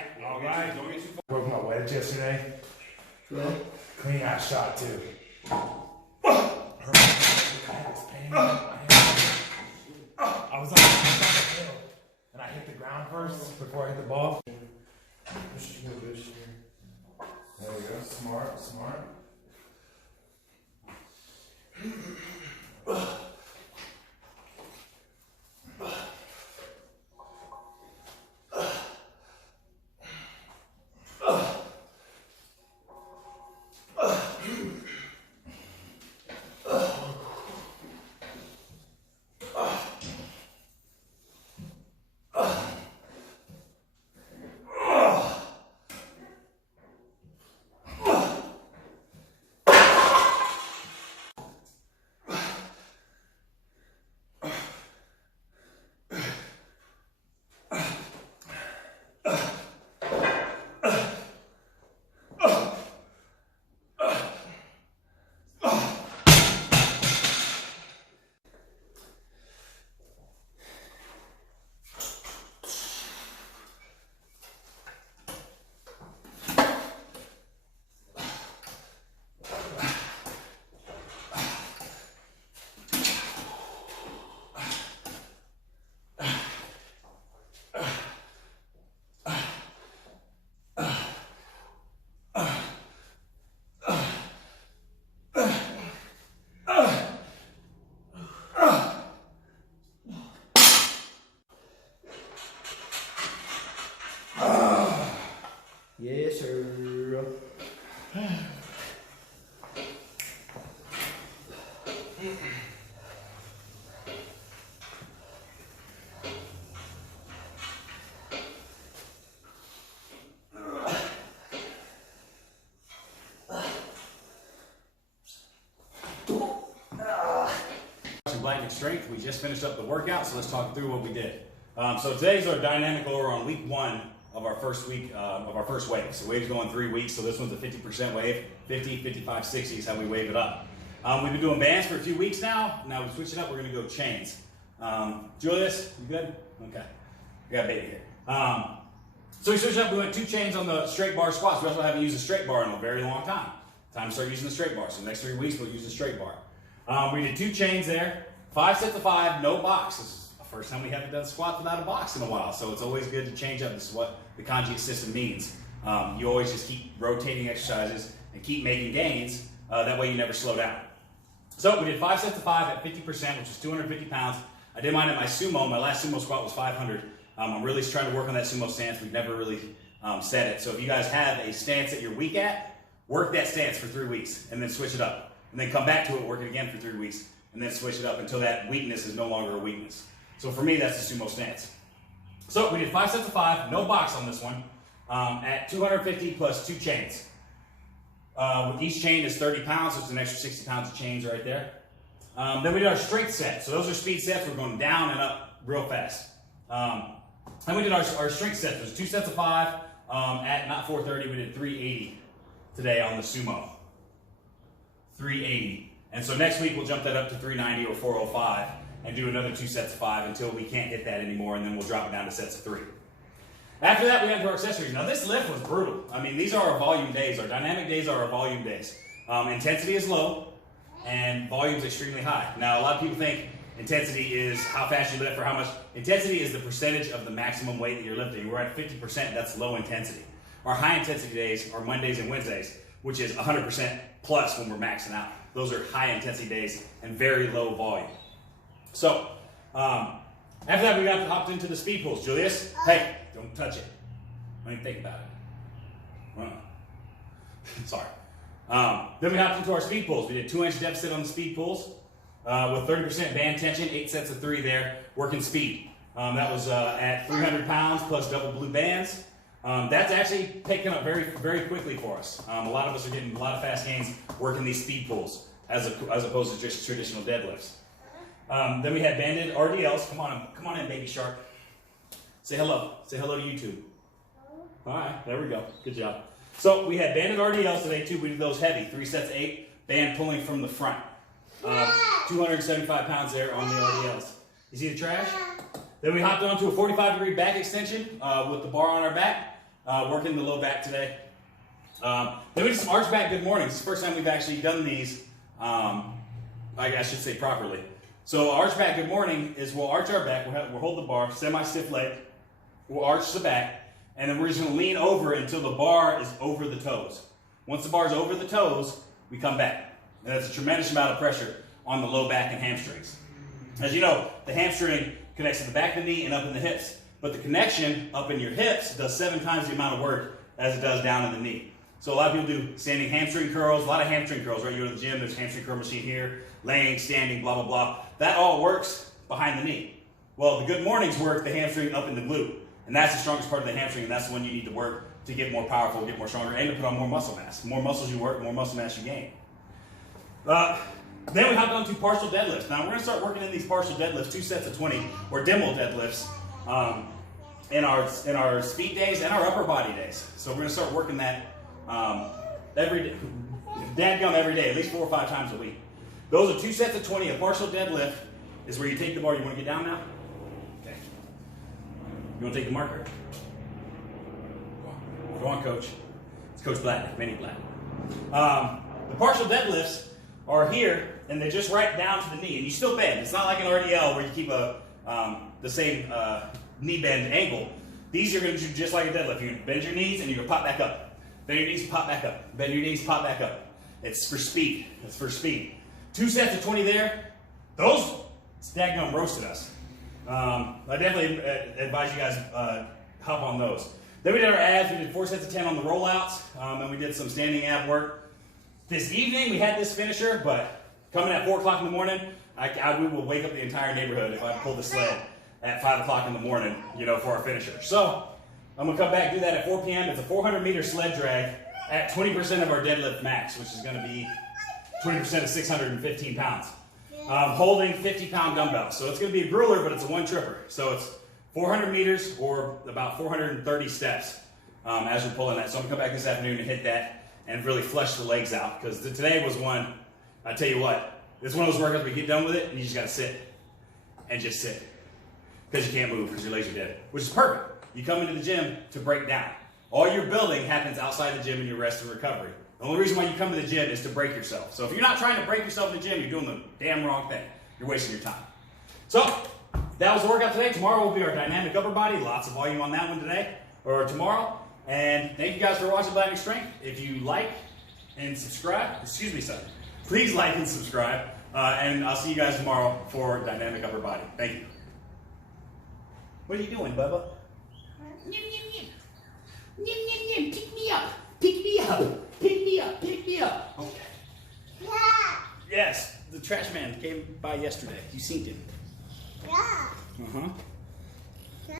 right. All right. Don't get too far. Broke my wedge yesterday. Really? Clean out shot too. I had this pain. I was on the hill and I hit the ground first before I hit the ball. There we go. Smart, smart. Yes, sir. Blanket strength. We just finished up the workout, so let's talk through what we did. So today's our dynamic lower on week 1 of our first week of our first wave. So wave's going 3 weeks, so this one's a 50% wave, 50, 55, 60 is how we wave it up. We've been doing bands for a few weeks now. Now we switch it up, we're gonna go chains. Julius, you good? Okay, we got baby here. So we switched up, we went 2 chains on the straight bar squats. We also haven't used a straight bar in a very long time. Time to start using the straight bar. So the next 3 weeks we'll use the straight bar. We did 2 chains there, 5 sets of 5, no box. This is the first time we haven't done squats without a box in a while, so it's always good to change up. This is what the conjugate system means. You always just keep rotating exercises and keep making gains. That way you never slow down. So we did 5 sets of 5 at 50%, which is 250 pounds. I did mine at my sumo. My last sumo squat was 500. I'm really trying to work on that sumo stance. We've never really said it. So if you guys have a stance that you're weak at, work that stance for 3 weeks and then switch it up. And then come back to it, work it again for 3 weeks, and then switch it up until that weakness is no longer a weakness. So for me, that's the sumo stance. So we did 5 sets of 5, no box on this one, at 250 plus 2 chains. With each chain is 30 pounds, so it's an extra 60 pounds of chains right there. Then we did our strength set. So those are speed sets. We're going down and up real fast. Then we did our strength sets. There's 2 sets of 5 at not 430. We did 380 today on the sumo. 380. And so next week we'll jump that up to 390 or 405 and do another 2 sets of 5 until we can't hit that anymore, and then we'll drop it down to sets of 3. After that, we went to our accessories. Now this lift was brutal. I mean, these are our volume days. Our dynamic days are our volume days. Intensity is low and volume is extremely high. Now a lot of people think intensity is how fast you lift or how much. Intensity is the percentage of the maximum weight that you're lifting. We're at 50%, that's low intensity. Our high intensity days are Mondays and Wednesdays, which is 100% plus when we're maxing out. Those are high intensity days and very low volume. So, after that we hopped into the speed pulls. Julius, hey, don't touch it. Don't even think about it. Sorry. Then we hopped into our speed pulls. We did 2-inch deficit on the speed pulls with 30% band tension, 8 sets of 3 there, working speed. That was at 300 pounds plus double blue bands. That's actually taken up very, very quickly for us. A lot of us are getting a lot of fast gains working these speed pulls as opposed to just traditional deadlifts. Then we had banded RDLs. Come on in, baby shark. Say hello. Say hello to YouTube. All right, there we go. Good job. So we had banded RDLs today too. We did those heavy, 3 sets of 8, band pulling from the front. 275 pounds there on the RDLs. You see the trash? Then we hopped onto a 45-degree back extension with the bar on our back. working the low back today. Then we did some arch back good mornings. It's the first time we've actually done these, I should say properly. So arch back good morning is we'll arch our back, we'll hold the bar, semi-stiff leg, we'll arch the back, and then we're just gonna lean over until the bar is over the toes. Once the bar is over the toes, we come back. And that's a tremendous amount of pressure on the low back and hamstrings. As you know, the hamstring connects to the back of the knee and up in the hips, but the connection up in your hips does 7 times the amount of work as it does down in the knee. So a lot of people do standing hamstring curls, a lot of hamstring curls, right? You go to the gym, there's a hamstring curl machine here, laying, standing, blah, blah, blah. That all works behind the knee. Well, the good mornings work the hamstring up in the glute, and that's the strongest part of the hamstring, and that's the one you need to work to get more powerful, get more stronger, and to put on more muscle mass. The more muscles you work, the more muscle mass you gain. Then we hop on to partial deadlifts. Now we're going to start working in these partial deadlifts, 2 sets of 20, or Dimmel deadlifts, in our speed days and our upper body days. So we're going to start working that every day, every day, at least 4 or 5 times a week. Those are 2 sets of 20. A partial deadlift is where you take the bar. You want to get down now? Okay. You want to take the marker? Go on, Coach. It's Coach Black, Manny Black. The partial deadlifts are here, and they're just right down to the knee, and you still bend. It's not like an RDL where you keep the same knee bend angle. These are going to do just like a deadlift. You're going to bend your knees, and you're going to pop back up. Bend your knees, pop back up. Bend your knees, pop back up. It's for speed. It's for speed. 2 sets of 20 there. Those daggum roasted us. I definitely advise you guys hop on those. Then we did our abs. We did 4 sets of 10 on the rollouts, and we did some standing ab work. This evening we had this finisher, but coming at 4 o'clock in the morning, we will wake up the entire neighborhood if I pull the sled at 5 o'clock in the morning, for our finisher. So I'm gonna come back and do that at 4 p.m. It's a 400-meter sled drag at 20% of our deadlift max, which is gonna be 20% of 615 pounds. Holding 50-pound dumbbells. So it's gonna be a grueler, but it's a 1-tripper. So it's 400 meters or about 430 steps as we're pulling that. So I'm gonna come back this afternoon and hit that and really flesh the legs out, because today was one, I tell you what, it's one of those workouts where you get done with it and you just gotta sit and just sit, because you can't move because your legs are dead, which is perfect. You come into the gym to break down. All your building happens outside the gym in your rest and recovery. The only reason why you come to the gym is to break yourself. So if you're not trying to break yourself in the gym, you're doing the damn wrong thing. You're wasting your time. So that was the workout today. Tomorrow will be our dynamic upper body. Lots of volume on that one today, or tomorrow. And thank you guys for watching Dynamic Strength. If you like and subscribe, please like and subscribe. And I'll see you guys tomorrow for dynamic upper body. Thank you. What are you doing, Bubba? Pick me up. Pick me up. Pick me up. Pick me up. Okay. Yes, the trash man came by yesterday. You seen him? Yeah. Uh-huh.